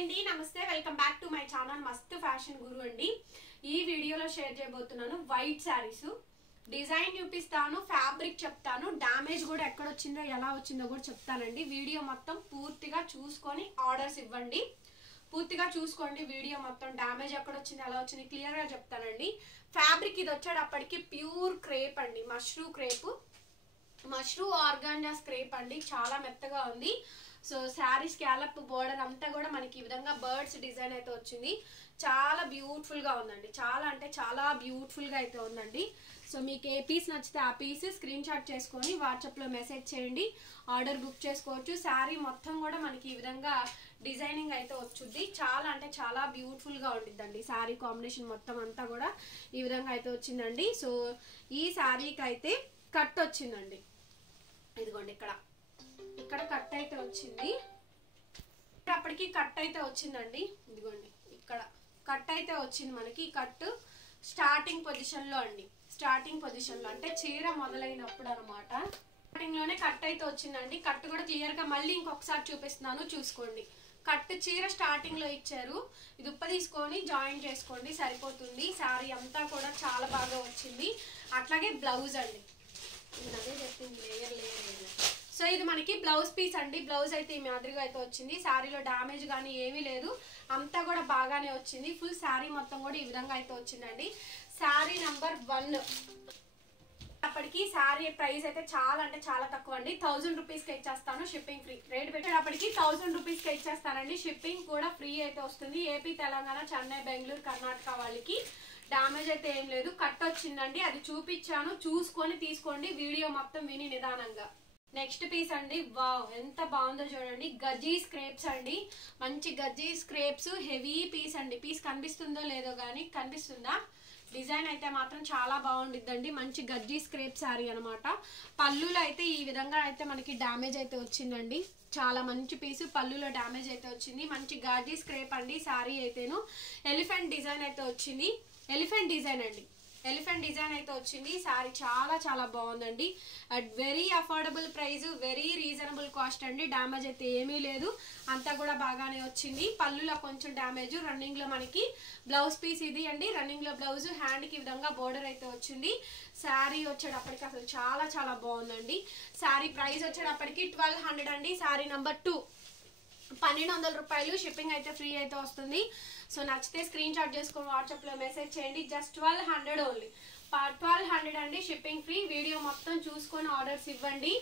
అండి నమస్తే welcome back to my channel మస్త్ ఫ్యాషన్ గురు అండి. ఈ వీడియోలో షేర్ చేయబోతున్నాను వైట్ సారీస్ డిజైన్ చూపిస్తాను, ఫ్యాబ్రిక్ చెప్తాను, డ్యామేజ్ కూడా ఎక్కడ వచ్చిందో ఎలా వచ్చిందో కూడా చెప్తానండి. వీడియో మొత్తం పూర్తిగా చూసుకొని ఆర్డర్స్ ఇవ్వండి. పూర్తిగా చూసుకోండి వీడియో మొత్తం, డ్యామేజ్ ఎక్కడ వచ్చింది ఎలా వచ్చింది క్లియర్ గా చెప్తానండి. ఫ్యాబ్రిక్ ఇది వచ్చేటప్పటికి ప్యూర్ క్రేప్ అండి, మష్రూ ఆర్గాంజా క్రేప్ అండి, చాలా మెత్తగా ఉంది. సో శారీ స్కాలప్ బోర్డర్ అంతా కూడా మనకి ఈ విధంగా బర్డ్స్ డిజైన్ అయితే వచ్చింది. చాలా బ్యూటిఫుల్ గా ఉందండి, చాలా అంటే చాలా బ్యూటిఫుల్ గా అయితే ఉందండి. సో మీకు ఏ పీస్ నచ్చితే ఆ పీస్ స్క్రీన్ షాట్ చేసుకొని వాట్సాప్ లో మెసేజ్ చేయండి, ఆర్డర్ బుక్ చేసుకోవచ్చు. శారీ మొత్తం కూడా మనకి ఈ విధంగా డిజైనింగ్ అయితే వచ్చుద్ది. చాలా అంటే చాలా బ్యూటిఫుల్ గా ఉండిద్దండి. శారీ కాంబినేషన్ మొత్తం అంతా కూడా ఈ విధంగా అయితే వచ్చిందండి. సో ఈ శారీకి అయితే కట్ వచ్చిందండి, ఇదిగోండి ఇక్కడ కట్ అయితే వచ్చింది. అప్పటికి కట్ అయితే వచ్చిందండి, ఇదిగోండి ఇక్కడ కట్ అయితే వచ్చింది. మనకి కట్ స్టార్టింగ్ పొజిషన్ లో అండి, స్టార్టింగ్ పొజిషన్ లో అంటే చీర మొదలైనప్పుడు అనమాట. స్టార్టింగ్ లోనే కట్ అయితే వచ్చిందండి. కట్ కూడా క్లియర్ గా మళ్ళీ ఇంకొకసారి చూపిస్తున్నాను చూసుకోండి. కట్ చీర స్టార్టింగ్ లో ఇచ్చారు, ఇది ఉప్ప తీసుకొని జాయిన్ చేసుకోండి సరిపోతుంది. శారీ అంతా కూడా చాలా బాగా వచ్చింది. అట్లాగే బ్లౌజ్ అండి, అదే చెప్పింది లేయర్. సో ఇది మనకి బ్లౌజ్ పీస్ అండి. బ్లౌజ్ అయితే ఈ మాదిరిగా అయితే వచ్చింది. శారీలో డ్యామేజ్ కానీ ఏమీ లేదు, అంతా కూడా బాగానే వచ్చింది. ఫుల్ శారీ మొత్తం కూడా ఈ విధంగా అయితే వచ్చిందండి. శారీ నంబర్ 1 అప్పటికి శారీ ప్రైస్ అయితే చాలా అంటే చాలా తక్కువ అండి. 1000 రూపీస్కి ఇచ్చేస్తాను, షిప్పింగ్ ఫ్రీ. రేట్ పెట్టేటప్పటికి 1000 రూపీస్కి ఇచ్చేస్తానండి, షిప్పింగ్ కూడా ఫ్రీ అయితే వస్తుంది. ఏపీ, తెలంగాణ, చెన్నై, బెంగళూరు, కర్ణాటక వాళ్ళకి. డ్యామేజ్ అయితే ఏం లేదు, కట్ వచ్చిందండి, అది చూపించాను, చూసుకొని తీసుకోండి. వీడియో మొత్తం విని నిదానంగా. నెక్స్ట్ పీస్ అండి, వావ్ ఎంత బాగుందో చూడండి. గజ్జీ స్క్రేప్స్ అండి, మంచి గజ్జీ స్క్రేప్స్, హెవీ పీస్ అండి. పీస్ కనిపిస్తుందో లేదో కానీ కనిపిస్తుందా? డిజైన్ అయితే మాత్రం చాలా బాగుండిద్దండి. మంచి గజ్జీ స్క్రేప్ శారీ అనమాట. పళ్ళులో అయితే ఈ విధంగా అయితే మనకి డ్యామేజ్ అయితే వచ్చిందండి. చాలా మంచి పీసు, పళ్ళులో డ్యామేజ్ అయితే వచ్చింది. మంచి గజ్జీ స్క్రేప్ అండి. శారీ అయితేను ఎలిఫెంట్ డిజైన్ అయితే వచ్చింది. ఎలిఫెంట్ డిజైన్ అండి, ఎలిఫెంట్ డిజైన్ అయితే వచ్చింది. శారీ చాలా చాలా బాగుందండి. At very affordable price, very reasonable cost అండి. డ్యామేజ్ అయితే ఏమీ లేదు, అంతా కూడా బాగానే వచ్చింది. పళ్ళులో కొంచెం డ్యామేజ్, రన్నింగ్ లో మనకి బ్లౌజ్ పీస్ ఇది అండి. రన్నింగ్ లో బ్లౌజ్, హ్యాండ్ కి విధంగా బోర్డర్ అయితే వచ్చింది. శారీ వచ్చేటప్పటికి అసలు చాలా చాలా బాగుందండి. శారీ ప్రైస్ వచ్చేటప్పటికి 1200 అండి. శారీ నంబర్ 2 1200 రూపాయలు, షిప్పింగ్ అయితే ఫ్రీ అయితే వస్తుంది. సో నచ్చితే స్క్రీన్ షాట్ చేసుకొని వాట్సాప్ లో మెసేజ్ చేయండి. జస్ట్ 1200 ఓన్లీ, 1200 అండి, షిప్పింగ్ ఫ్రీ. వీడియో మొత్తం చూసుకొని ఆర్డర్స్ ఇవ్వండి.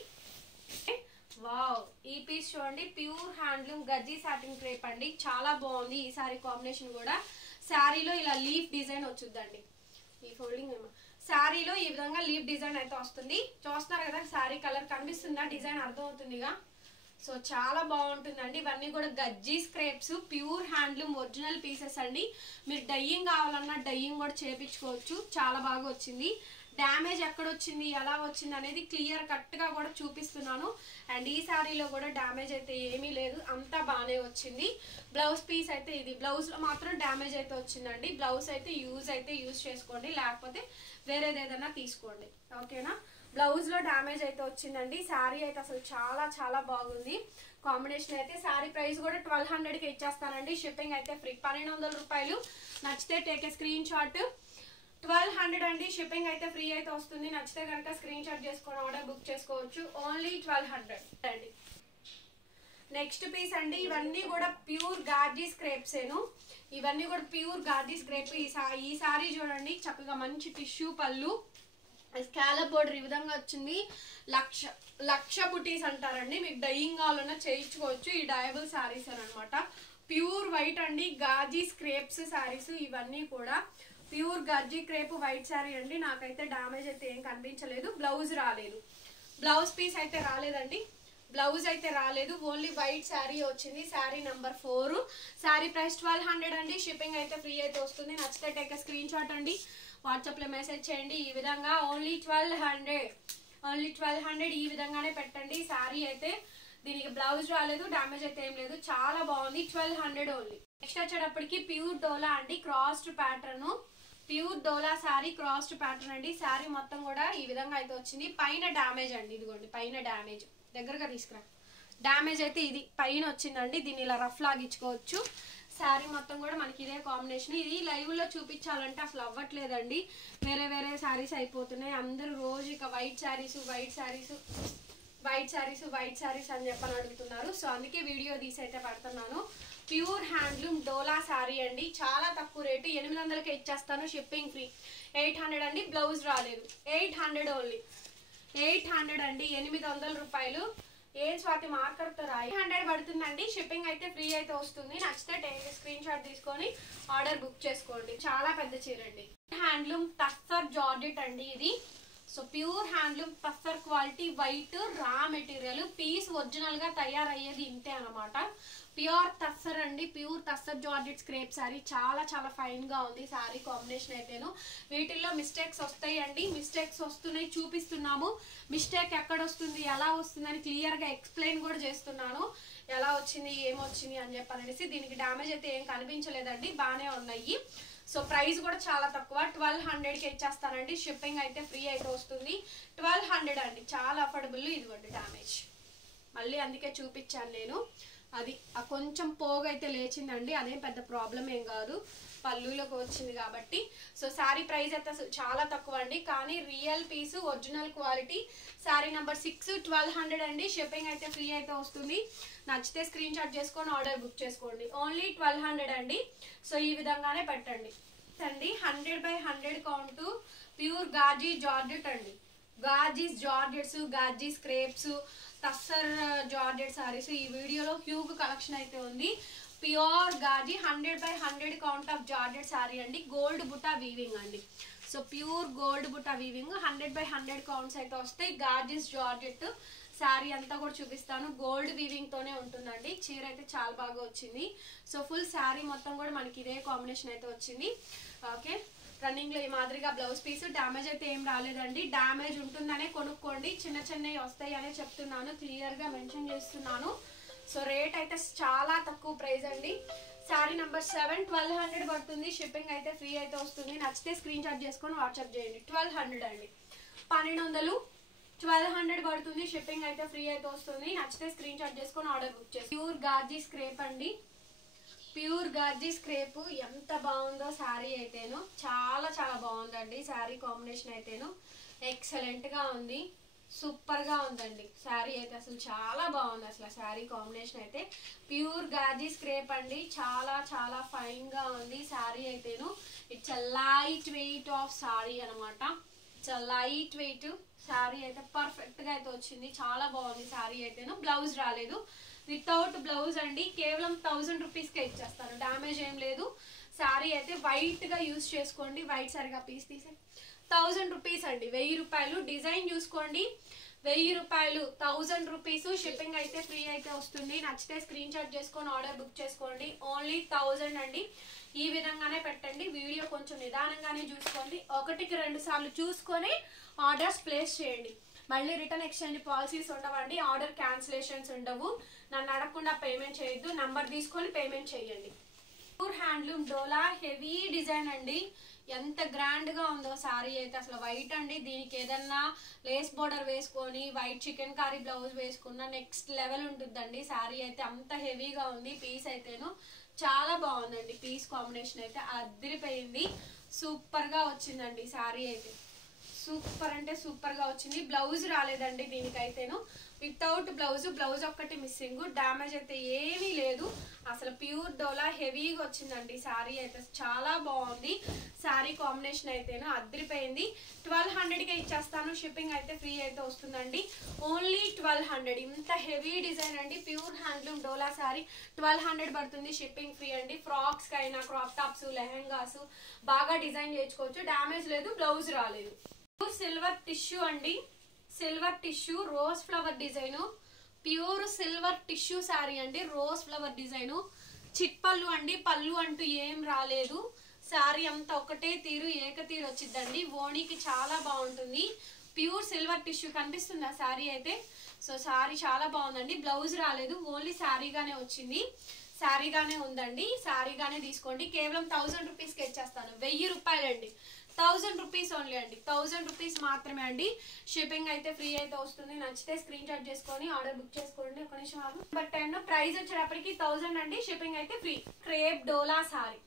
వావ్ ఈ పీస్ చూడండి, ప్యూర్ హ్యాండ్లూమ్ గజ్జీ సాటిన్ క్రేప్ అండి, చాలా బాగుంది. ఈ సారీ కాంబినేషన్ కూడా శారీలో ఇలా లీఫ్ డిజైన్ వచ్చుద్దండి. ఈ ఫోల్డింగ్ శారీలో ఈ విధంగా లీఫ్ డిజైన్ అయితే వస్తుంది. చూస్తున్నారు కదా, శారీ కలర్ కనిపిస్తుందా? డిజైన్ అర్థం అవుతుందిగా. సో చాలా బాగుంటుందండి. ఇవన్నీ కూడా గజ్జీ స్క్రేప్స్, ప్యూర్ హ్యాండ్లూమ్ ఒరిజినల్ పీసెస్ అండి. మీరు డయ్యింగ్ కావాలన్నా డయ్యింగ్ కూడా చేపించుకోవచ్చు. చాలా బాగా వచ్చింది. డ్యామేజ్ ఎక్కడ వచ్చింది ఎలా వచ్చింది అనేది క్లియర్ కట్ గా కూడా చూపిస్తున్నాను. అండ్ ఈ శారీలో కూడా డ్యామేజ్ అయితే ఏమీ లేదు, అంతా బాగానే వచ్చింది. బ్లౌజ్ పీస్ అయితే ఇది, బ్లౌజ్ లో మాత్రం డ్యామేజ్ అయితే వచ్చిందండి. బ్లౌజ్ అయితే యూజ్ చేసుకోండి, లేకపోతే వేరేది ఏదైనా తీసుకోండి, ఓకేనా. బ్లౌజ్ లో డ్యామేజ్ అయితే వచ్చిందండి. శారీ అయితే అసలు చాలా చాలా బాగుంది. కాంబినేషన్ అయితే శారీ ప్రైస్ కూడా 1200కి ఇచ్చేస్తానండి, షిప్పింగ్ అయితే ఫ్రీ. 1200 రూపాయలు. నచ్చితే టేక్ ఏ స్క్రీన్ షాట్. 1200 అండి, షిప్పింగ్ అయితే ఫ్రీ అయితే వస్తుంది. నచ్చితే కనుక స్క్రీన్ షాట్ చేసుకొని ఆర్డర్ బుక్ చేసుకోవచ్చు. ఓన్లీ 1200 అండి. నెక్స్ట్ పీస్ అండి, ఇవన్నీ కూడా ప్యూర్ గార్జీ స్క్రేప్స్ ఏను. ఇవన్నీ కూడా ప్యూర్ గార్జీ స్క్రేప్. ఈ సారీ చూడండి, చక్కగా మంచి టిష్యూ పళ్ళు, స్కాలప్ బోర్డర్ ఈ విధంగా వచ్చింది. లక్ష బుటీస్ అంటారండి. మీకు డైయింగ్ కావాలన్నా చేయించుకోవచ్చు. ఈ డయబుల్ శారీస్ అనమాట. ప్యూర్ వైట్ అండి, గాజీ స్క్రేప్స్ శారీస్. ఇవన్నీ కూడా ప్యూర్ గజ్జీ క్రేప్ వైట్ శారీ అండి. నాకైతే డ్యామేజ్ అయితే ఏం కనిపించలేదు. బ్లౌజ్ రాలేదు, బ్లౌజ్ పీస్ అయితే రాలేదండి, బ్లౌజ్ అయితే రాలేదు. ఓన్లీ వైట్ శారీ వచ్చింది. శారీ నంబర్ 4. శారీ ప్రైస్ 1200 అండి, షిప్పింగ్ అయితే ఫ్రీ అయితే వస్తుంది. నచ్చితే టేక్ స్క్రీన్ షాట్ అండి, వాట్సాప్ లో మెసేజ్ చేయండి. ఈ విధంగా ఓన్లీ 1200 ఈ విధంగానే పెట్టండి. శారీ అయితే దీనికి బ్లౌజ్ రాలేదు, డ్యామేజ్ అయితే ఏం లేదు, చాలా బాగుంది. 1200 ఓన్లీ. నెక్స్ట్ వచ్చేటప్పటికి ప్యూర్ డోలా అండి, క్రాస్డ్ ప్యాటర్న్. ప్యూర్ డోలా శారీ, క్రాస్డ్ ప్యాటర్న్ అండి. శారీ మొత్తం కూడా ఈ విధంగా అయితే వచ్చింది. పైన డ్యామేజ్ అండి, ఇదిగోండి పైన డ్యామేజ్, దగ్గరగా తీసుకురా. డ్యామేజ్ అయితే ఇది పైన వచ్చిందండి, దీన్ని ఇలా రఫ్ లాగించుకోవచ్చు. శారీ మొత్తం కూడా మనకి ఇదే కాంబినేషన్. ఇది లైవ్లో చూపించాలంటే అసలు అవ్వట్లేదండి, వేరే వేరే శారీస్ అయిపోతున్నాయి. అందరూ రోజు ఇక వైట్ శారీస్ అని చెప్పని అడుగుతున్నారు. సో అందుకే వీడియో తీసి అయితే పెడుతున్నాను. ప్యూర్ హ్యాండ్లూమ్ డోలా శారీ అండి, చాలా తక్కువ రేటు, 800కే ఇచ్చేస్తాను, షిప్పింగ్ ఫ్రీ. 800 అండి, బ్లౌజ్ రాలేదు. 800 ఓన్లీ, 800 అండి, 800 రూపాయలు. ఏం స్వాతి మార్కర్తో రాయి 100 పడుతుందండి, షిప్పింగ్ అయితే ఫ్రీ అయితే వస్తుంది. నచ్చితే స్క్రీన్ షాట్ తీసుకొని ఆర్డర్ బుక్ చేసుకోండి. చాలా పెద్ద చీర అండి. హ్యాండ్లూమ్ టస్సర్ జార్జెట్ అండి ఇది. So pure handloom tussar quality, white raw material, piece original గా తయారయ్యేది ఇంతే అనమాట. ప్యూర్ టస్సర్ అండి, pure tussar georgette crepe sari, చాలా చాలా ఫైన్ గా ఉంది శారీ కాంబినేషన్ అయితేను. వీటిల్లో మిస్టేక్స్ వస్తాయండి, మిస్టేక్స్ వస్తున్నాయి, చూపిస్తున్నాము. మిస్టేక్ ఎక్కడ వస్తుంది, ఎలా వస్తుంది అని క్లియర్ గా ఎక్స్ప్లెయిన్ కూడా చేస్తున్నాను, ఎలా వచ్చింది ఏమొచ్చింది అని చెప్పనేసి. దీనికి డ్యామేజ్ అయితే ఏం కనిపించలేదండి, బాగానే ఉన్నాయి. సో ప్రైస్ కూడా చాలా తక్కువ, 1200కి ఇచ్చేస్తానండి, షిప్పింగ్ అయితే ఫ్రీ అయితే వస్తుంది. 1200 అండి, చాలా అఫోర్డబుల్. ఇదిగోండి డ్యామేజ్, మళ్ళీ అందుకే చూపించాను నేను. అది కొంచెం పోగైతే లేచిందండి, అదేం పెద్ద ప్రాబ్లం ఏం కాదు, పళ్ళులోకి వచ్చింది కాబట్టి. సో శారీ ప్రైస్ అయితే అసలు చాలా తక్కువ అండి, కానీ real piece original quality. Sari number 6, 1200 అండి, షిప్పింగ్ అయితే ఫ్రీ అయితే వస్తుంది. నచ్చితే స్క్రీన్ షాట్ చేసుకొని ఆర్డర్ బుక్ చేసుకోండి. ఓన్లీ 1200 అండి. సో ఈ విధంగానే పెట్టండి అండి. 100/100 కౌంట్, ప్యూర్ గాజీ జార్జెట్ అండి, gajis georgettes, gaji crepes, tussar georgette saris. ఈ వీడియోలో హ్యూగ్ కలెక్షన్ అయితే ఉంది. Pure gaji 100/100 count of georgette sari అండి, గోల్డ్ బుటా వీవింగ్ అండి. So pure gold buta weaving, 100/100 counts అయితే వస్తాయి. గాజీస్ జార్జెట్ శారీ అంతా కూడా చూపిస్తాను, గోల్డ్ వీవింగ్ తోనే ఉంటుందండి. చీర అయితే చాలా బాగా వచ్చింది. సో ఫుల్ శారీ మొత్తం కూడా మనకి ఇదే కాంబినేషన్ అయితే వచ్చింది. ఓకే, రన్నింగ్ లో ఈ మాదిరిగా బ్లౌజ్ పీస్. డ్యామేజ్ అయితే ఏం రాలేదండి, డ్యామేజ్ ఉంటుందనే కొనుక్కోండి, చిన్న చిన్నవి వస్తాయి అనే చెప్తున్నాను, క్లియర్ గా మెన్షన్ చేస్తున్నాను. సో రేట్ అయితే చాలా తక్కువ ప్రైస్ అండి. శారీ నెంబర్ 7, 1200 పడుతుంది, షిప్పింగ్ అయితే ఫ్రీ అయితే వస్తుంది. నచ్చితే స్క్రీన్ షాట్ చేసుకొని వాట్సాప్ చేయండి. 1200 అండి, 1200, 1200 పడుతుంది, షిప్పింగ్ అయితే ఫ్రీ అయితే వస్తుంది. నచ్చితే స్క్రీన్ షాట్ చేసుకొని ఆర్డర్ బుక్ చేసి. ప్యూర్ గాజీ స్క్రేప్ అండి, ప్యూర్ గాజీ స్క్రేప్, ఎంత బాగుందో శారీ అయితేను, చాలా చాలా బాగుందండి. శారీ కాంబినేషన్ అయితేను ఎక్సలెంట్ గా ఉంది, సూపర్ గా ఉందండి. శారీ అయితే అసలు చాలా బాగుంది, అసలు శారీ కాంబినేషన్ అయితే. ప్యూర్ గాజీ స్క్రేప్ అండి, చాలా చాలా ఫైన్ గా ఉంది శారీ అయితేను. It's a light weight of sari అనమాట, it's a light weight sari అయితే పర్ఫెక్ట్ గా అయితే వచ్చింది, చాలా బాగుంది శారీ అయితేను. బ్లౌజ్ రాలేదు, వితౌట్ బ్లౌజ్ అండి, కేవలం 1000 రూపీస్కే ఇచ్చేస్తాను, డ్యామేజ్ ఏం లేదు. శారీ అయితే వైట్ గా యూజ్ చేసుకోండి, వైట్ సరిగా పీస్ తీసే 1000 రూపీస్ అండి, 1000 రూపాయలు. డిజైన్ చూసుకోండి, 1000 రూపాయలు, 1000 రూపీస్. షిప్పింగ్ అయితే ఫ్రీ అయితే వస్తుంది. నచ్చితే స్క్రీన్ షాట్ చేసుకొని ఆర్డర్ బుక్ చేసుకోండి. ఓన్లీ 1000 అండి. ఈ విధంగానే పెట్టండి, వీడియో కొంచెం నిదానంగానే చూసుకోండి, 1కి 2 సార్లు చూసుకొని ఆర్డర్స్ ప్లేస్ చేయండి. మళ్ళీ రిటర్న్ ఎక్స్చేంజ్ పాలసీస్ ఉండవండి, ఆర్డర్ క్యాన్సిలేషన్స్ ఉండవు. నన్ను అడగకుండా పేమెంట్ చేయొద్దు, నంబర్ తీసుకొని పేమెంట్ చేయండి. ప్యూర్ హ్యాండ్లూమ్ డోలా హెవీ డిజైన్ అండి, ఎంత గ్రాండ్ గా ఉందో శారీ అయితే. అసలు వైట్ అండి, దీనికి ఏదన్నా లేస్ బోర్డర్ వేసుకొని వైట్ చికెన్ కారీ బ్లౌజ్ వేసుకున్న నెక్స్ట్ లెవెల్ ఉంటుందండి శారీ అయితే, అంత హెవీగా ఉంది. పీస్ అయితేను చాలా బాగుందండి, పీస్ కాంబినేషన్ అయితే అదిరిపోయింది, సూపర్ గా వచ్చిందండి శారీ అయితే, సూపర్ అంటే సూపర్ గా వచ్చింది. బ్లౌజ్ రాలేదండి దీనికైతేను, వితౌట్ బ్లౌజ్, బ్లౌజ్ ఒక్కటి మిస్సింగ్, డ్యామేజ్ అయితే ఏమీ లేదు. అసలు ప్యూర్ డోలా హెవీగా వచ్చిందండి శారీ అయితే, చాలా బాగుంది శారీ కాంబినేషన్ అయితేను, అదిరిపోయింది. 1200కే ఇచ్చేస్తాను, షిప్పింగ్ అయితే ఫ్రీ అయితే వస్తుందండి. ఓన్లీ 1200, ఇంత హెవీ డిజైన్ అండి, ప్యూర్ హ్యాండ్లూమ్ డోలా శారీ 1200 పడుతుంది, షిప్పింగ్ ఫ్రీ అండి. ఫ్రాక్స్ కైనా, క్రాప్ టాప్స్, లెహెంగాస్ బాగా డిజైన్ చేయించుకోవచ్చు, డ్యామేజ్ లేదు, బ్లౌజ్ రాలేదు. సిల్వర్ టిష్యూ అండి, silver tissue rose flower design, pure silver tissue sari అండి, రోజ్ ఫ్లవర్ డిజైన్. చిట్ పళ్ళు అండి, పళ్ళు అంటూ ఏం రాలేదు, శారీ అంతా ఒకటే తీరు ఏకతీరు వచ్చిందండి. ఓణీకి చాలా బాగుంటుంది, ప్యూర్ సిల్వర్ టిష్యూ కనిపిస్తుంది ఆ శారీ అయితే. సో శారీ చాలా బాగుందండి, బ్లౌజ్ రాలేదు, ఓన్లీ శారీగానే వచ్చింది, శారీగానే ఉందండి, శారీగానే తీసుకోండి. కేవలం 1000 రూపీస్కి ఇచ్చేస్తాను, 1000 రూపాయలండి, 1000 రూపీస్ ఓన్లీ అండి, 1000 రూపీస్ మాత్రమే అండి. షిప్పింగ్ అయితే ఫ్రీ అయితే వస్తుంది. నచ్చితే స్క్రీన్ షాట్ చేసుకొని ఆర్డర్ బుక్ చేసుకోండి. ఒక నిమిషం ఆగు. బట్ 10 ప్రైస్ వచ్చేటప్పటికి 1000 అండి, షిప్పింగ్ అయితే ఫ్రీ. క్రేప్ డోలా సారీ,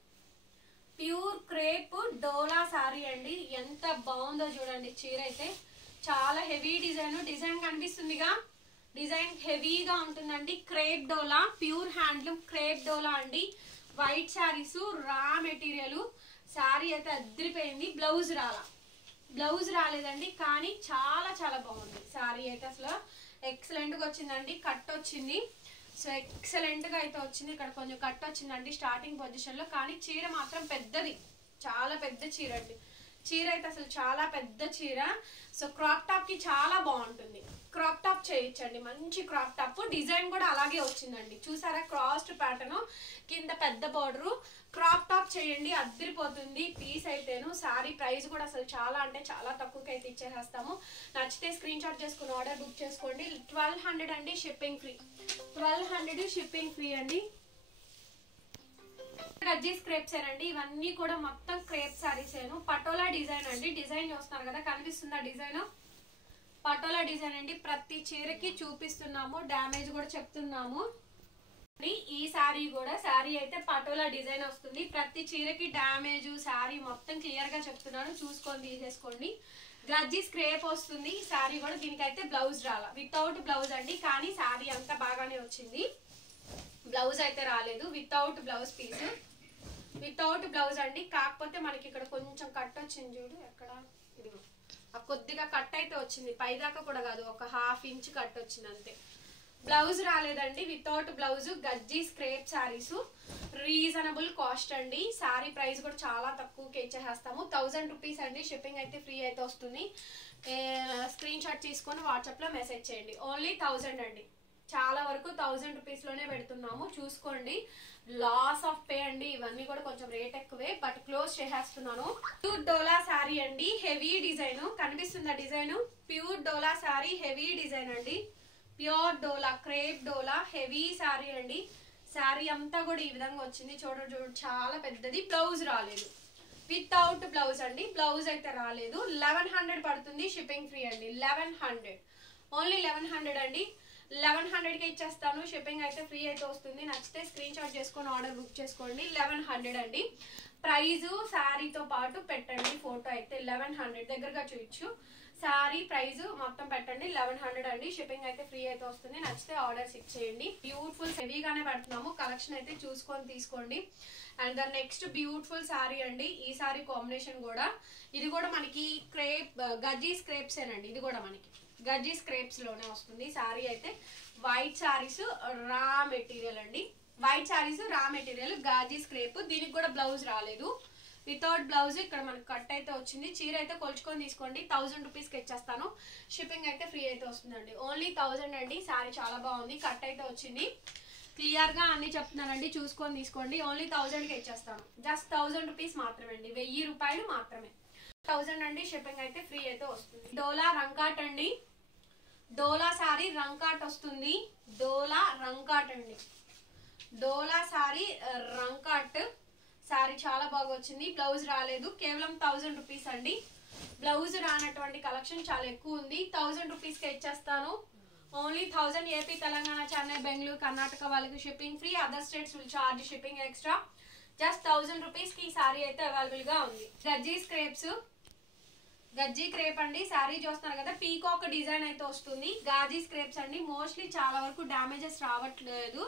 ప్యూర్ క్రేప్ డోలా సారీ అండి. ఎంత బాగుందో చూడండి చీర అయితే. చాలా హెవీ డిజైన్ కనిపిస్తుందిగా, డిజైన్ హెవీగా ఉంటుందండి. క్రేప్ డోలా, ప్యూర్ హ్యాండ్లూమ్ క్రేప్ డోలా అండి. White saris, raw material. Sari అయితే అదిరిపోయింది. బ్లౌజ్ రాలేదండి, కానీ చాలా చాలా బాగుంది శారీ అయితే. అసలు ఎక్సలెంట్ గా వచ్చిందండి. కట్ వచ్చింది, సో ఎక్సలెంట్ గా అయితే వచ్చింది. ఇక్కడ కొంచెం కట్ వచ్చిందండి స్టార్టింగ్ పొజిషన్ లో, కానీ చీర మాత్రం పెద్దది, చాలా పెద్ద చీర అండి. చీర అయితే అసలు చాలా పెద్ద చీర. సో క్రాప్ టాప్ కి చాలా బాగుంటుంది. క్రాప్ టాప్ చేయొచ్చండి, మంచి క్రాప్ టాప్. డిజైన్ కూడా అలాగే వచ్చిందండి, చూసారా? క్రాస్డ్ ప్యాటర్న్, కింద పెద్ద బార్డర్. క్రాప్ టాప్ చేయండి, అద్దరిపోతుంది పీస్ అయితేను. సారీ ప్రైస్ కూడా అసలు చాలా అంటే చాలా తక్కువకి అయితే ఇచ్చేసేస్తాము. నచ్చితే స్క్రీన్ షాట్ చేసుకుని ఆర్డర్ బుక్ చేసుకోండి. 1200 అండి, షిప్పింగ్ ఫ్రీ. 1200 షిప్పింగ్ ఫ్రీ అండి. గజ్జీస్ క్రేప్స్ అండి, ఇవన్నీ కూడా మొత్తం క్రేప్ సారీస్ ఏను. పటోలా డిజైన్ అండి. డిజైన్ చూస్తున్నారు కదా, కనిపిస్తుందా డిజైన్? పటోలా డిజైన్ అండి. ప్రతి చీరకి చూపిస్తున్నాము, డ్యామేజ్ కూడా చెప్తున్నాము. ఈ సారీ కూడా, సారీ అయితే పటోలా డిజైన్ వస్తుంది. ప్రతి చీరకి డ్యామేజ్, సారీ మొత్తం క్లియర్ గా చెప్తున్నాను, చూసుకొని తీసేసుకోండి. గజ్జీస్ క్రేప్ వస్తుంది ఈ సారీ కూడా. దీనికైతే బ్లౌజ్ రాల, వితౌట్ బ్లౌజ్ అండి, కానీ సారీ అంతా బాగానే వచ్చింది. బ్లౌజ్ అయితే రాలేదు, without blouse piece, without blouse అండి. కాకపోతే మనకి ఇక్కడ కొంచెం కట్ వచ్చింది చూడు, ఎక్కడ ఇదిగో కొద్దిగా కట్ అయితే వచ్చింది, పైదాకా కూడా కాదు, ఒక ½ ఇంచ్ కట్ వచ్చింది అంతే. బ్లౌజ్ రాలేదండి, without blouse. గజ్జీ స్క్రేప్ saris, reasonable cost అండి. శారీ ప్రైస్ కూడా చాలా తక్కువకి ఇచ్చేస్తాము. 1000 రూపీస్ అండి, షిప్పింగ్ అయితే ఫ్రీ అయితే వస్తుంది. స్క్రీన్ షాట్ తీసుకొని వాట్సాప్ లో మెసేజ్ చేయండి. ఓన్లీ 1000 అండి, చాలా వరకు 1000 రూపీస్ లోనే పెడుతున్నాము, చూసుకోండి. లాస్ ఆఫ్ పే అండి, ఇవన్నీ కూడా కొంచెం రేట్ ఎక్కువే, బట్ క్లోజ్ చేసేస్తున్నాను. ప్యూర్ డోలా శారీ అండి, హెవీ డిజైన్ కనిపిస్తుందా? డిజైన్ ప్యూర్ డోలా శారీ, హెవీ డిజైన్ అండి. ప్యూర్ డోలా, క్రేప్ డోలా, హెవీ శారీ అండి. శారీ అంతా కూడా ఈ విధంగా వచ్చింది, చూడండి చాలా పెద్దది. బ్లౌజ్ రాలేదు, వితౌట్ బ్లౌజ్ అండి, బ్లౌజ్ అయితే రాలేదు. 1100 పడుతుంది, షిప్పింగ్ ఫ్రీ అండి. 1100, ఓన్లీ 1100 అండి. 1100కి ఇచ్చేస్తాను, షిప్పింగ్ అయితే ఫ్రీ అయితే వస్తుంది. నచ్చితే స్క్రీన్ షాట్ చేసుకొని ఆర్డర్ బుక్ చేసుకోండి. 1100 అండి ప్రైజ్. శారీతో పాటు పెట్టండి ఫోటో అయితే. 1100 దగ్గరగా చూపించు. శారీ ప్రైజ్ మొత్తం పెట్టండి. 1100 అండి, షిప్పింగ్ అయితే ఫ్రీ అయితే వస్తుంది. నచ్చితే ఆర్డర్స్ ఇచ్చేయండి. బ్యూటిఫుల్ హెవీగానే పెడుతున్నాము, కలెక్షన్ అయితే చూసుకొని తీసుకోండి. And the next beautiful sari అండి. ఈ శారీ కాంబినేషన్ కూడా, ఇది కూడా మనకి క్రేప్ గజ్జీ స్క్రేప్స్ ఏనండి. ఇది కూడా మనకి గజ్జీ స్క్రేప్స్ లోనే వస్తుంది. శారీ అయితే వైట్ శారీస్, రా మెటీరియల్ అండి. White saris, raw material, గజ్జీ స్క్రేప్. దీనికి కూడా బ్లౌజ్ రాలేదు, వితౌట్ బ్లౌజ్. ఇక్కడ మనకు కట్ అయితే వచ్చింది. చీర అయితే కొలుచుకొని తీసుకోండి. 1000 రూపీస్కి ఇచ్చేస్తాను, షిప్పింగ్ అయితే ఫ్రీ అయితే వస్తుందండి. ఓన్లీ 1000 అండి. శారీ చాలా బాగుంది, కట్ అయితే వచ్చింది. క్లియర్ గా అన్ని చెప్తున్నానండి, చూసుకొని తీసుకోండి. ఓన్లీ 1000కి ఇచ్చేస్తాను, జస్ట్ 1000 రూపీస్ మాత్రమే అండి, 1000 రూపాయలు మాత్రమే. 1000 అండి, షిప్పింగ్ అయితే ఫ్రీ అయితే వస్తుంది. డోలా రంకాట్ అండి, డోలా సారీ రంకాట్ వస్తుంది. డోలా రంకాట్ అండి, డోలా సారీ రంకాట్. సారీ చాలా బాగా వచ్చింది, బ్లౌజ్ రాలేదు. కేవలం 1000 రూపీస్ అండి. బ్లౌజ్ రానటువంటి కలెక్షన్ చాలా ఎక్కువ ఉంది. 1000 రూపీస్కి ఇచ్చేస్తాను, ఓన్లీ 1000. ఏపీ, తెలంగాణ, చెన్నై, బెంగళూరు, కర్ణాటక వాళ్ళకి shipping free. Other states will charge shipping extra. Just 1000 రూపీస్కి ఈ సారీ అయితే అవైలబుల్ గా ఉంది. గజ్జీ స్క్రేప్స్, గజ్జీ క్రేప్ అండి. శారీ చూస్తున్నారు కదా, పీకాక్ డిజైన్ అయితే వస్తుంది. గాజీ స్క్రేప్స్ అండి. మోస్ట్లీ చాలా వరకు డ్యామేజెస్ రావట్లేదు,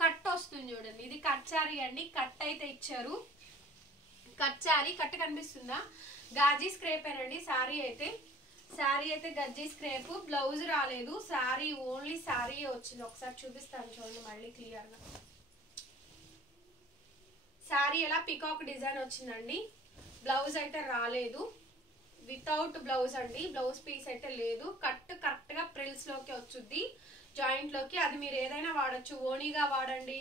కట్ వస్తుంది చూడండి. ఇది కట్ శారీ అండి, కట్ అయితే ఇచ్చారు. కట్ శారీ, కట్ కనిపిస్తుందా? గాజీ స్క్రేప్ అండి శారీ అయితే. శారీ అయితే గజ్జీ స్క్రేప్, బ్లౌజ్ రాలేదు. శారీ ఓన్లీ శారీ వచ్చింది. ఒకసారి చూపిస్తాను చూడండి మళ్ళీ క్లియర్ గా. శారీ ఎలా పీకాక్ డిజైన్ వచ్చిందండి, బ్లౌజ్ అయితే రాలేదు. వితౌట్ బ్లౌజ్ అండి, బ్లౌజ్ పీస్ అయితే లేదు. కట్ కరెక్ట్ గా ప్రిల్స్ లోకి వచ్చుద్ది, జాయింట్ లోకి. అది మీరు ఏదైనా వాడచ్చు, ఓనీగా వాడండి,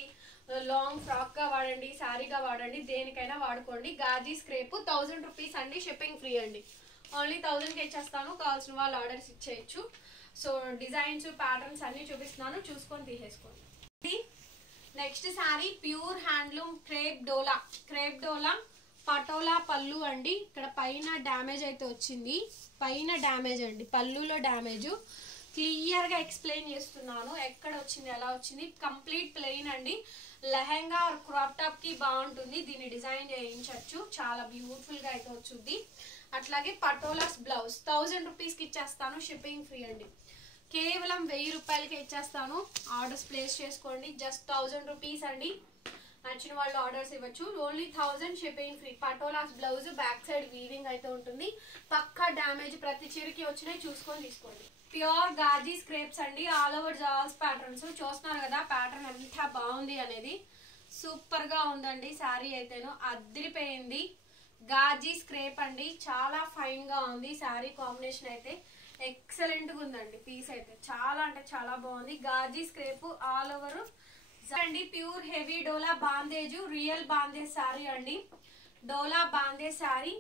లాంగ్ ఫ్రాక్ గా వాడండి, శారీగా వాడండి, దేనికైనా వాడుకోండి. గాజీ స్క్రేప్ 1000 రూపీస్ అండి, షిప్పింగ్ ఫ్రీ అండి. ఓన్లీ 1000కి ఇచ్చేస్తాను, కావాల్సిన వాళ్ళు ఆర్డర్స్ ఇచ్చేయచ్చు. సో డిజైన్స్, ప్యాటర్న్స్ అన్ని చూపిస్తున్నాను, చూసుకొని తీసేసుకోండి. Next sari pure handloom crepe dola, crepe dola patola పళ్ళు అండి. ఇక్కడ పైన డ్యామేజ్ అయితే వచ్చింది, పైన డ్యామేజ్ అండి, పళ్ళులో డ్యామేజ్. క్లియర్గా ఎక్స్ప్లెయిన్ చేస్తున్నాను ఎక్కడ వచ్చింది ఎలా వచ్చింది. కంప్లీట్ ప్లెయిన్ అండి. లెహెంగా ఆర్ క్రాప్ టాప్ కి బాగుంటుంది, దీన్ని డిజైన్ చేయించవచ్చు, చాలా బ్యూటిఫుల్ గా అయితే వచ్చింది. అట్లాగే పటోలాస్ బ్లౌజ్ 1000 రూపీస్కి ఇచ్చేస్తాను, షిప్పింగ్ ఫ్రీ అండి. కేవలం 1000 రూపాయలకి ఇచ్చేస్తాను. ఆర్డర్స్ ప్లేస్ చేసుకోండి, జస్ట్ 1000 రూపీస్ అండి. నచ్చిన వాళ్ళు ఆర్డర్స్ ఇవ్వచ్చు, only 1000 shipping free. Patolas blouse back side weaving అయితే ఉంటుంది. పక్కా డ్యామేజ్ ప్రతి చీరకి వచ్చినాయి, చూసుకొని తీసుకోండి. ప్యూర్ గాజీ స్క్రేప్స్ అండి, ఆల్ ఓవర్ జాల్స్ ప్యాటర్న్స్. చూస్తున్నారు కదా ప్యాటర్న్ ఎంత బాగుంది అనేది, సూపర్ గా ఉందండి. శారీ అయితేను అదిరిపోయింది. గాజీ స్క్రేప్ అండి, చాలా ఫైన్ గా ఉంది. శారీ కాంబినేషన్ అయితే ఎక్సలెంట్ గా ఉందండి. పీస్ అయితే చాలా అంటే చాలా బాగుంది. గాజీ స్క్రేప్ ఆల్ ఓవర్ అండి. ప్యూర్ హెవీ డోలా బాందేజ్, రియల్ బాందేజ్ శారీ అండి. డోలా బాందేజ్ శారీ.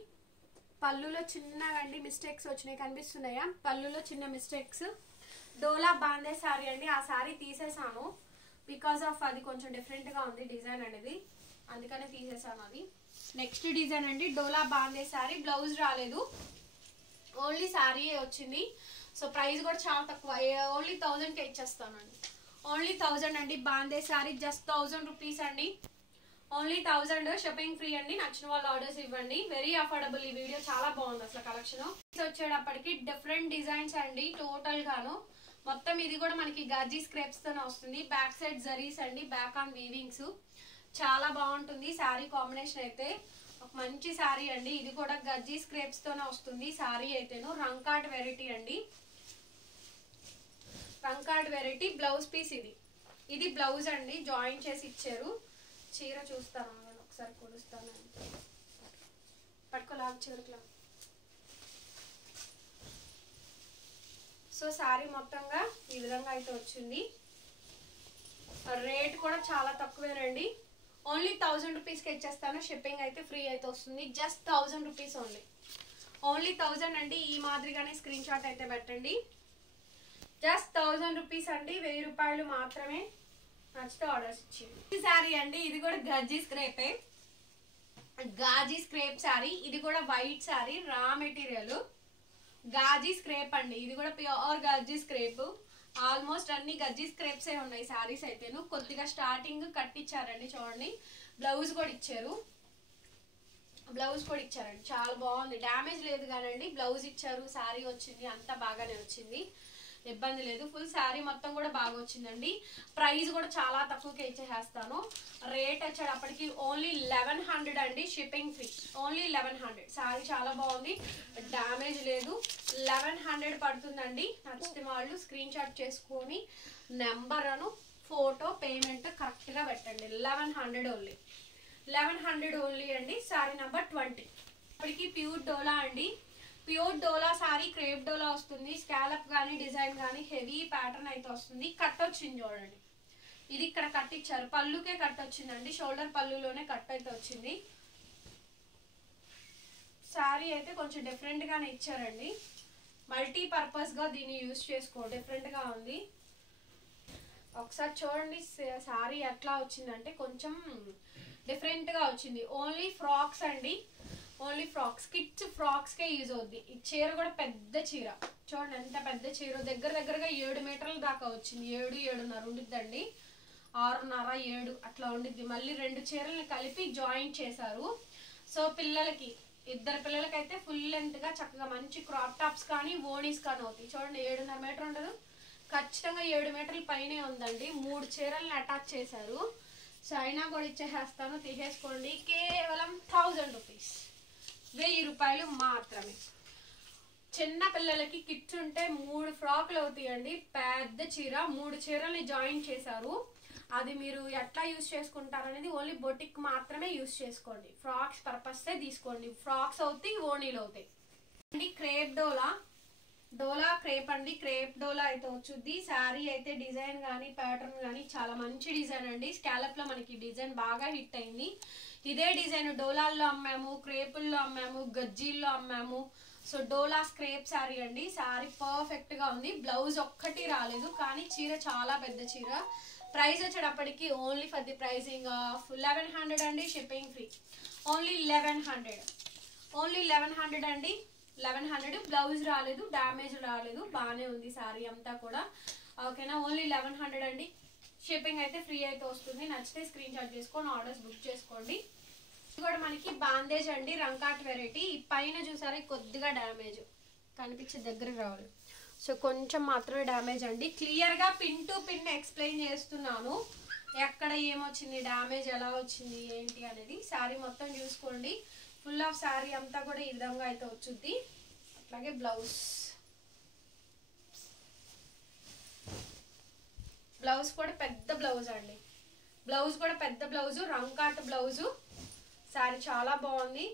పళ్ళులో చిన్నగా అండి మిస్టేక్స్ వచ్చినాయి, కనిపిస్తున్నాయా? పళ్ళులో చిన్న మిస్టేక్స్. డోలా బాందేజ్ శారీ అండి. ఆ శారీ తీసేసాను బికాస్ ఆఫ్ అది కొంచెం డిఫరెంట్ గా ఉంది డిజైన్ అనేది, అందుకనే తీసేసాను అది. నెక్స్ట్ డిజైన్ అండి, డోలా బాందేజ్ శారీ. బ్లౌజ్ రాలేదు, ఓన్లీ శారీ వచ్చింది. సో ప్రైస్ కూడా చాలా తక్కువ, ఓన్లీ 1000కే ఇచ్చేస్తానండి. ఓన్లీ 1000 అండి. బాందేజ్ శారీ జస్ట్ 1000 రూపీస్ అండి, ఓన్లీ 1000. షిప్పింగ్ ఫ్రీ అండి. నచ్చిన వాళ్ళు ఆర్డర్స్ ఇవ్వండి, వెరీ అఫోర్డబుల్. ఈ వీడియో చాలా బాగుంది అసలు కలెక్షన్. వచ్చేటప్పటికి డిఫరెంట్ డిజైన్స్ అండి టోటల్ గాను. మొత్తం ఇది కూడా మనకి గజ్జీ స్క్రేప్స్ తోనే వస్తుంది. బ్యాక్ సైడ్ జరీస్ అండి, బ్యాక్ ఆన్ వీవింగ్స్. చాలా బాగుంటుంది శారీ కాంబినేషన్ అయితే. ఒక మంచి శారీ అండి, ఇది కూడా గజ్జీ స్క్రేప్స్ తోనే వస్తుంది శారీ అయితేను. రంకాట్ వెరైటీ అండి, రంకాట్ వెరైటీ. బ్లౌజ్ పీస్ ఇది, ఇది బ్లౌజ్ అండి, జాయిన్ చేసి ఇచ్చారు. చీర చూస్తాను ఒకసారి, కొలుస్తాను. పట్టుకోలాగా చీరకులా. సో శారీ మొత్తంగా ఈ విధంగా అయితే వచ్చింది. రేట్ కూడా చాలా తక్కువేనండి, ఓన్లీ 1000 రూపీస్కి ఇచ్చేస్తాను. షిప్పింగ్ అయితే ఫ్రీ అయితే వస్తుంది, జస్ట్ 1000 రూపీస్ ఓన్లీ, ఓన్లీ 1000 అండి. ఈ మాదిరిగానే స్క్రీన్ షాట్ అయితే పెట్టండి. జస్ట్ 1000 రూపీస్ అండి, 1000 రూపాయలు మాత్రమే. నచ్చితే ఆర్డర్స్ ఇచ్చేయండి. ఈ శారీ అండి, ఇది కూడా గజ్జీ స్క్రేపే, గాజీ స్క్రేప్ శారీ. ఇది కూడా white sari, raw material Ghazi crepe అండి. ఇది కూడా ప్యూర్ గజ్జీ స్క్రేప్. ఆల్మోస్ట్ అన్ని గజ్జీ స్క్రేప్సే ఉన్నాయి శారీస్ అయితేను. కొద్దిగా స్టార్టింగ్ కట్టించారండి చూడండి, బ్లౌజ్ కూడా ఇచ్చారు, బ్లౌజ్ కూడా ఇచ్చారండి. చాలా బాగుంది, డ్యామేజ్ లేదు కానండి, బ్లౌజ్ ఇచ్చారు, శారీ వచ్చింది, అంతా బాగానే వచ్చింది, ఇబ్బంది లేదు. ఫుల్ శారీ మొత్తం కూడా బాగా వచ్చిందండి. ప్రైస్ కూడా చాలా తక్కువకే ఇచ్చేసేస్తాను. రేట్ వచ్చేటప్పటికి ఓన్లీ 1100 అండి, షిప్పింగ్ ఫ్రీ, ఓన్లీ 1100. శారీ చాలా బాగుంది, డ్యామేజ్ లేదు. 1100 పడుతుందండి. నచ్చితే వాళ్ళు స్క్రీన్ షాట్ చేసుకొని నెంబర్ అను ఫోటో పేమెంట్ కరెక్ట్గా పెట్టండి. 1100 ఓన్లీ, 1100 ఓన్లీ అండి. శారీ నెంబర్ 20. ఇప్పటికి ప్యూర్ డోలా అండి, ప్యూర్ డోలా సారీ, క్రేప్ డోలా వస్తుంది. స్కాలప్ కానీ డిజైన్ కానీ హెవీ ప్యాటర్న్ అయితే వస్తుంది. కట్ వచ్చింది చూడండి, ఇది ఇక్కడ కట్ ఇచ్చారు, పళ్ళుకే కట్ వచ్చిందండి, షోల్డర్ పళ్ళులోనే కట్ అయితే వచ్చింది. శారీ అయితే కొంచెం డిఫరెంట్ గానే ఇచ్చారండి, మల్టీ పర్పస్ గా దీన్ని యూజ్ చేసుకో, డిఫరెంట్ గా ఉంది. ఒకసారి చూడండి శారీ ఎట్లా వచ్చిందంటే కొంచెం డిఫరెంట్ గా వచ్చింది. ఓన్లీ ఫ్రాక్స్ అండి, ఓన్లీ ఫ్రాక్స్, కిడ్స్ ఫ్రాక్స్ కే యూజ్ అవుద్ది. ఈ చీర కూడా పెద్ద చీర, చూడండి ఎంత పెద్ద చీర, దగ్గరగా 7 మీటర్ల దాకా వచ్చింది. 7-7.5 ఉండిద్దండి, 6.5 7 అట్లా ఉండిద్ది. మళ్ళీ 2 చీరల్ని కలిపి జాయింట్ చేశారు. సో పిల్లలకి, ఇద్దరు పిల్లలకైతే ఫుల్ లెంత్ గా చక్కగా మంచి క్రాప్ టాప్స్ కానీ ఓనీస్ కానీ అవుతాయి. చూడండి 7.5 మీటర్ ఉండదు, ఖచ్చితంగా 7 మీటర్ల పైనే ఉందండి. 3 చీరల్ని అటాచ్ చేశారు. సో అయినా కూడా ఇచ్చేసేస్తాను, తీసేసుకోండి. కేవలం 1000 రూపీస్, 1000 రూపాయలు మాత్రమే. చిన్న పిల్లలకి కిట్స్ ఉంటే 3 ఫ్రాక్లు అవుతాయండి. పెద్ద చీర 3 చీరల్ని జాయిన్ చేశారు. అది మీరు ఎట్లా యూజ్ చేసుకుంటారనేది ఓన్లీ బొటిక్ మాత్రమే యూజ్ చేసుకోండి, ఫ్రాక్స్ పర్పస్సే తీసుకోండి. ఫ్రాక్స్ అవుతాయి, ఓనీలు అవుతాయి అండి. క్రేప్ డోలా, డోలా క్రేప్ అండి, క్రేప్ డోలా అయితే వచ్చుద్ది. శారీ అయితే డిజైన్ కానీ ప్యాటర్న్ కానీ చాలా మంచి డిజైన్ అండి. స్కాలప్ లో మనకి డిజైన్ బాగా హిట్ అయింది. ఇదే డిజైన్ డోలాల్లో అమ్మాము, క్రేపుల్లో అమ్మాము, గజ్జీల్లో అమ్మాము. సో డోలా స్క్రేప్ శారీ అండి, శారీ పర్ఫెక్ట్ గా ఉంది. బ్లౌజ్ ఒక్కటి రాలేదు, కానీ చీర చాలా పెద్ద చీర, ప్రైస్ వచ్చేటప్పటికి only for the pricing of 1100 అండి, షిప్పింగ్ ఫ్రీ. ఓన్లీ 1100, ఓన్లీ 1100 అండి, 1100. బ్లౌజ్ రాలేదు, డ్యామేజ్ రాలేదు, బాగానే ఉంది సారీ అంతా కూడా. ఓకేనా, ఓన్లీ 1100 అండి, షిప్పింగ్ అయితే ఫ్రీ అయితే వస్తుంది. నచ్చితే స్క్రీన్ షాట్ చేసుకొని ఆర్డర్స్ బుక్ చేసుకోండి. ఇది కూడా మనకి బాందేజ్ అండి, రంకాట్ వెరైటీ. ఈ పైన చూసారా కొద్దిగా డ్యామేజ్ కనిపించే దగ్గరకు రావాలి, సో కొంచెం మాత్రమే డ్యామేజ్ అండి. క్లియర్గా పిన్ టు పిన్ ఎక్స్ప్లెయిన్ చేస్తున్నాను, ఎక్కడ ఏమొచ్చింది, డ్యామేజ్ ఎలా వచ్చింది ఏంటి అనేది. శారీ మొత్తం చూసుకోండి, ఫుల్ ఆఫ్ శారీ అంతా కూడా ఈ విధంగా అయితే వచ్చుద్ది. అట్లాగే బ్లౌజ్, బ్లౌజ్ కూడా పెద్ద బ్లౌజ్ అండి, బ్లౌజ్ కూడా పెద్ద బ్లౌజు, రంకాట్ బ్లౌజు. శారీ చాలా బాగుంది,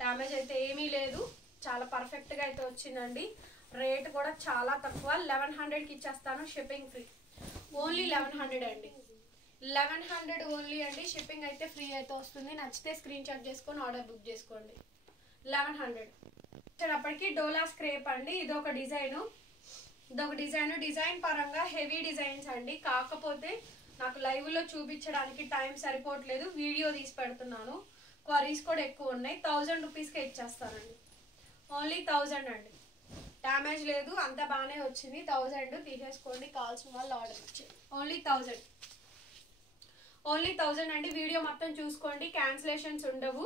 డ్యామేజ్ అయితే ఏమీ లేదు, చాలా పర్ఫెక్ట్గా అయితే వచ్చిందండి. రేట్ కూడా చాలా తక్కువ, 1100కి ఇచ్చేస్తాను, షిప్పింగ్ ఫ్రీ. ఓన్లీ 1100 అండి, 1100 ఓన్లీ అండి, షిప్పింగ్ అయితే ఫ్రీ అయితే వస్తుంది. నచ్చితే స్క్రీన్ షాట్ చేసుకొని ఆర్డర్ బుక్ చేసుకోండి. 1100 వచ్చేటప్పటికి డోలా స్క్రేప్ అండి. ఇదొక డిజైను, ఇదొక డిజైన్ పరంగా హెవీ డిజైన్స్ అండి. కాకపోతే నాకు లైవ్లో చూపించడానికి టైం సరిపోవట్లేదు, వీడియో తీసి పెడుతున్నాను. క్వరీస్ కూడా ఎక్కువ ఉన్నాయి. 1000 రూపీస్కే ఇచ్చేస్తానండి, ఓన్లీ 1000 అండి, డ్యామేజ్ లేదు, అంతా బాగానే వచ్చింది. 1000 తీసేసుకోండి, కావాల్సిన వాళ్ళు ఆర్డర్ ఇచ్చేయండి. ఓన్లీ 1000, ఓన్లీ 1000 అండి. వీడియో మొత్తం చూసుకోండి, క్యాన్సిలేషన్స్ ఉండవు,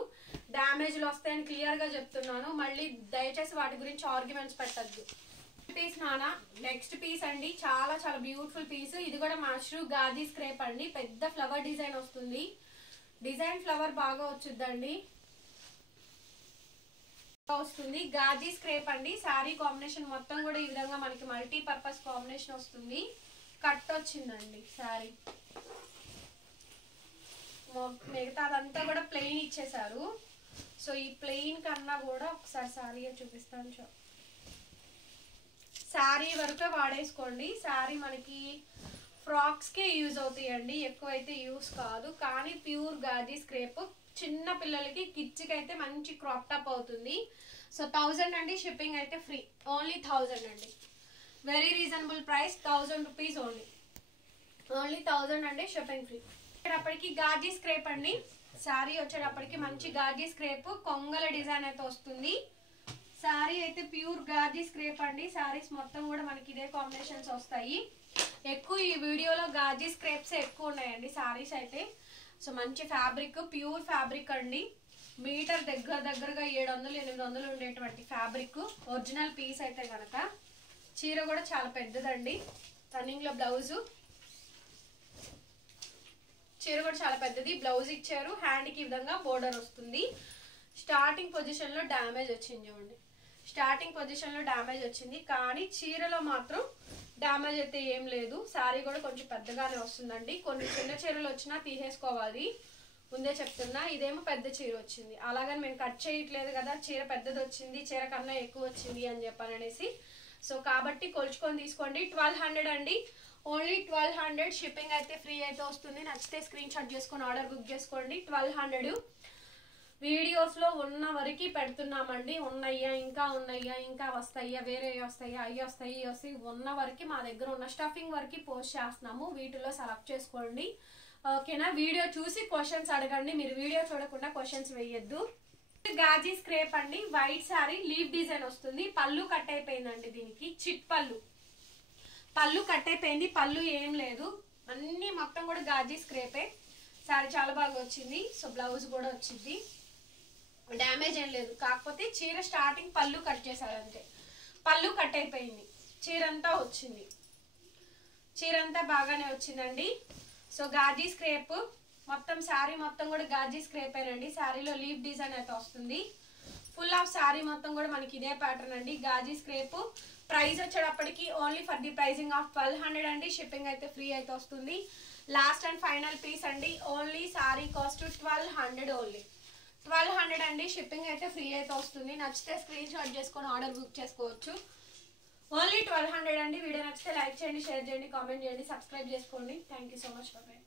డ్యామేజ్లు వస్తాయని క్లియర్గా చెప్తున్నాను. మళ్ళీ దయచేసి వాటి గురించి ఆర్గ్యుమెంట్స్ పెట్టద్దు. పీస్ నానా, నెక్స్ట్ పీస్ అండి, చాలా చాలా బ్యూటిఫుల్ పీస్. ఇది కూడా మష్రూ గాజీ స్క్రేప్ అండి, పెద్ద ఫ్లవర్ డిజైన్ వస్తుంది. డిజైన్ ఫ్లవర్ బాగా వచ్చుద్దండి, వస్తుంది. గాజీ స్క్రేప్ అండి. శారీ కాంబినేషన్ మొత్తం కూడా ఈ విధంగా మనకి మల్టీపర్పస్ కాంబినేషన్ వస్తుంది. కట్ వచ్చిందండి శారీ, మిగతాదంతా కూడా ప్లెయిన్ ఇచ్చేసారు. సో ఈ ప్లెయిన్ కన్నా కూడా ఒకసారి శారీ చూపిస్తాను. శారీ వరకే వాడేసుకోండి. శారీ మనకి ఫ్రాక్స్కే యూజ్ అవుతాయండి, ఎక్కువైతే యూజ్ కాదు. కానీ ప్యూర్ గాజీ స్క్రేప్, చిన్న పిల్లలకి కిడ్స్కి అయితే మంచి క్రాప్ టాప్ అవుతుంది. సో 1000 అండి, షిప్పింగ్ అయితే ఫ్రీ. ఓన్లీ 1000 అండి, very reasonable price, 1000 rupees only, only 1000 అండి, షిప్పింగ్ ఫ్రీ. వచ్చేటప్పటికి గాజీ స్క్రేప్ అండి. శారీ వచ్చేటప్పటికి మంచి గాజీ స్క్రేప్, కొంగల డిజైన్ అయితే వస్తుంది. శారీ అయితే ప్యూర్ గాజీ స్క్రేప్ అండి. శారీస్ మొత్తం కూడా మనకి ఇదే కాంబినేషన్స్ వస్తాయి. ఎక్కువ ఈ వీడియోలో గాజీ స్క్రేప్స్ ఎక్కువ ఉన్నాయండి శారీస్ అయితే. సో మంచి ఫ్యాబ్రిక్, ప్యూర్ ఫ్యాబ్రిక్ అండి. మీటర్ దగ్గరగా 700-800 ఉండేటువంటి ఫ్యాబ్రిక్, ఒరిజినల్ పీస్ అయితే కనుక. చీర కూడా చాలా పెద్దదండి, రన్నింగ్లో బ్లౌజు, చీర కూడా చాలా పెద్దది. బ్లౌజ్ ఇచ్చారు, హ్యాండ్కి ఈ విధంగా బోర్డర్ వస్తుంది. స్టార్టింగ్ పొజిషన్లో డ్యామేజ్ వచ్చింది చూడండి, స్టార్టింగ్ పొజిషన్లో డ్యామేజ్ వచ్చింది, కానీ చీరలో మాత్రం డ్యామేజ్ అయితే ఏం లేదు. శారీ కూడా కొంచెం పెద్దగానే వస్తుందండి. కొన్ని చిన్న చీరలు వచ్చినా తీసేసుకోవాలి, ముందే చెప్తున్నా. ఇదేమో పెద్ద చీర వచ్చింది, అలాగని మేము కట్ చేయట్లేదు కదా, చీర పెద్దది వచ్చింది, చీర కన్నా ఎక్కువ వచ్చింది అని చెప్పాలనేసి. సో కాబట్టి కొలుచుకొని తీసుకోండి. 1200 అండి, ఓన్లీ 1200, షిప్పింగ్ అయితే ఫ్రీ అయితే వస్తుంది. నచ్చితే స్క్రీన్ షాట్ చేసుకొని ఆర్డర్ బుక్ చేసుకోండి. 1200 వీడియోస్లో ఉన్న వరకు పెడుతున్నామండి. ఉన్నాయ్యా, ఇంకా ఉన్నాయ్యా, ఇంకా వస్తాయ్యా, వేరే వస్తాయా, అవి వస్తాయి, ఇవి వస్తాయి, ఉన్న వరకు మా దగ్గర ఉన్న స్టఫింగ్ వరకు పోస్ట్ చేస్తున్నాము. వీటిలో సెలెక్ట్ చేసుకోండి, ఓకేనా. వీడియో చూసి క్వశ్చన్స్ అడగండి, మీరు వీడియో చూడకుండా క్వశ్చన్స్ వేయద్దు. గాజీ స్క్రేప్ అండి, వైట్ శారీ, లీవ్ డిజైన్ వస్తుంది. పళ్ళు కట్ అయిపోయిందండి, దీనికి చిట్ పళ్ళు, పళ్ళు కట్ అయిపోయింది, పళ్ళు ఏం లేదు, అన్ని మొత్తం కూడా గాజీ స్క్రేపే. శారీ చాలా బాగా వచ్చింది. సో బ్లౌజ్ కూడా వచ్చింది, డ్యామేజ్ ఏం లేదు. కాకపోతే చీర స్టార్టింగ్ పళ్ళు కట్ చేశారు అంతే, పళ్ళు కట్ అయిపోయింది. చీర అంతా వచ్చింది, చీర అంతా బాగానే వచ్చిందండి. సో గాజీ స్క్రేప్ మొత్తం, శారీ మొత్తం కూడా గాజీ స్క్రేపేనండి. శారీలో లీవ్ డిజైన్ అయితే వస్తుంది. ఫుల్ ఆఫ్ శారీ మొత్తం కూడా మనకి ఇదే ప్యాటర్న్ అండి, గాజీ స్క్రేప్. ప్రైస్ వచ్చేటప్పటికి only for the pricing of 1200 అండి, షిప్పింగ్ అయితే ఫ్రీ అయితే వస్తుంది. లాస్ట్ అండ్ ఫైనల్ పీస్ అండి, ఓన్లీ శారీ కాస్ట్ 1200, ఓన్లీ 1200 అండి, షిప్పింగ్ అయితే ఫ్రీ అయితే వస్తుంది. నచ్చితే స్క్రీన్ షాట్ చేసుకొని ఆర్డర్ బుక్ చేసుకోవచ్చు. ఓన్లీ 1200 అండి. వీడియో నచ్చితే లైక్ చేయండి, షేర్ చేయండి, కామెంట్ చేయండి, సబ్స్క్రైబ్ చేసుకోండి. Thank you so much, bye.